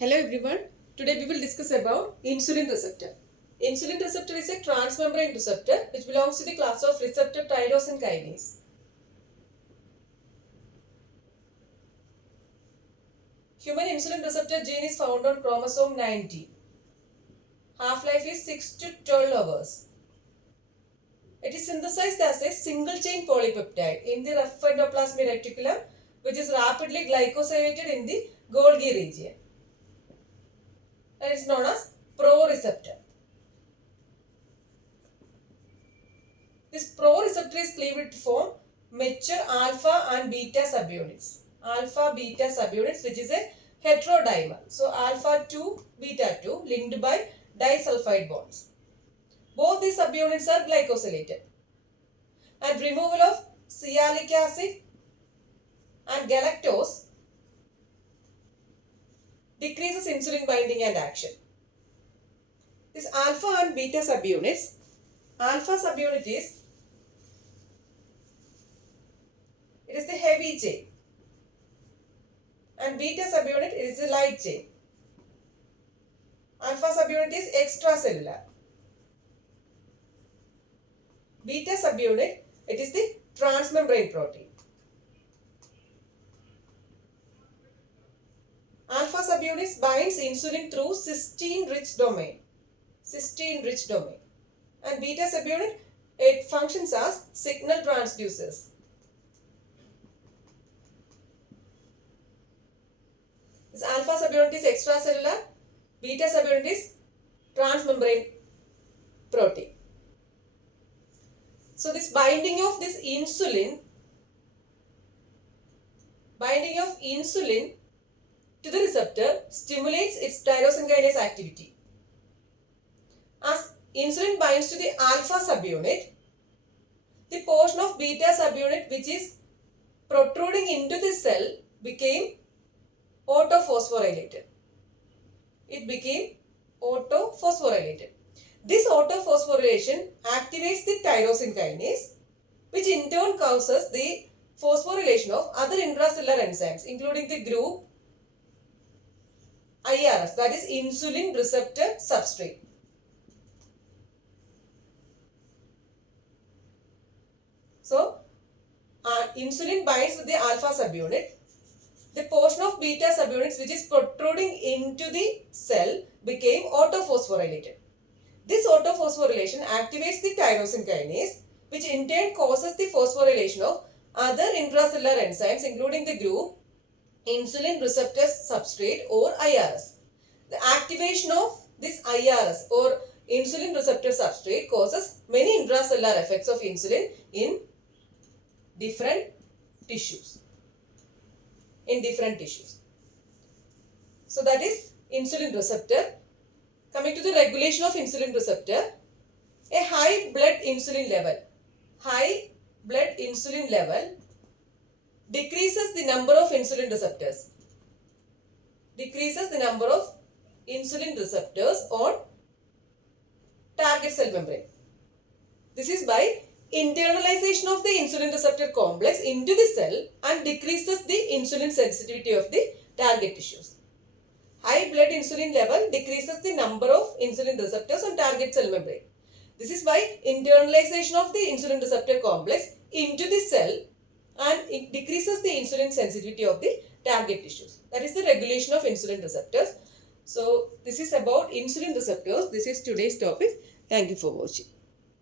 Hello everyone. Today we will discuss about insulin receptor. Insulin receptor is a transmembrane receptor which belongs to the class of receptor tyrosine kinase. Human insulin receptor gene is found on chromosome 90. Half-life is 6 to 12 hours. It is synthesized as a single chain polypeptide in the rough endoplasmic reticulum which is rapidly glycosylated in the Golgi region. It is known as pro-receptor. This pro-receptor is cleaved to form mature alpha and beta subunits. Alpha beta subunits, which is a heterodimer. So alpha 2 beta 2 linked by disulfide bonds. Both these subunits are glycosylated. And removal of sialic acid and galactose decreases insulin binding and action. This alpha and beta subunits, alpha subunit is the heavy chain and beta subunit is the light chain. Alpha subunit is extracellular. Beta subunit, it is the transmembrane protein. Alpha subunit binds insulin through cysteine-rich domain. Cysteine-rich domain. And beta subunit, it functions as signal transducers. This alpha subunit is extracellular, beta subunit is transmembrane protein. So this binding of insulin to the receptor stimulates its tyrosine kinase activity. As insulin binds to the alpha subunit, the portion of beta subunit which is protruding into the cell became autophosphorylated. It became autophosphorylated. This autophosphorylation activates the tyrosine kinase, which in turn causes the phosphorylation of other intracellular enzymes, including the group IRS, that is insulin receptor substrate. So, insulin binds with the alpha subunit. The portion of beta subunits which is protruding into the cell became autophosphorylated. This autophosphorylation activates the tyrosine kinase, which in turn causes the phosphorylation of other intracellular enzymes, including the group insulin receptor substrate or IRS. The activation of this IRS or insulin receptor substrate causes many intracellular effects of insulin in different tissues. So that is insulin receptor. Coming to the regulation of insulin receptor, a high blood insulin level decreases the number of insulin receptors. On target cell membrane. This is by internalization of the insulin receptor complex into the cell and decreases the insulin sensitivity of the target tissues. High blood insulin level decreases the number of insulin receptors on target cell membrane. This is by internalization of the insulin receptor complex into the cell and it decreases the insulin sensitivity of the target tissues. That is the regulation of insulin receptors. So this is about insulin receptors. This is today's topic. Thank you for watching.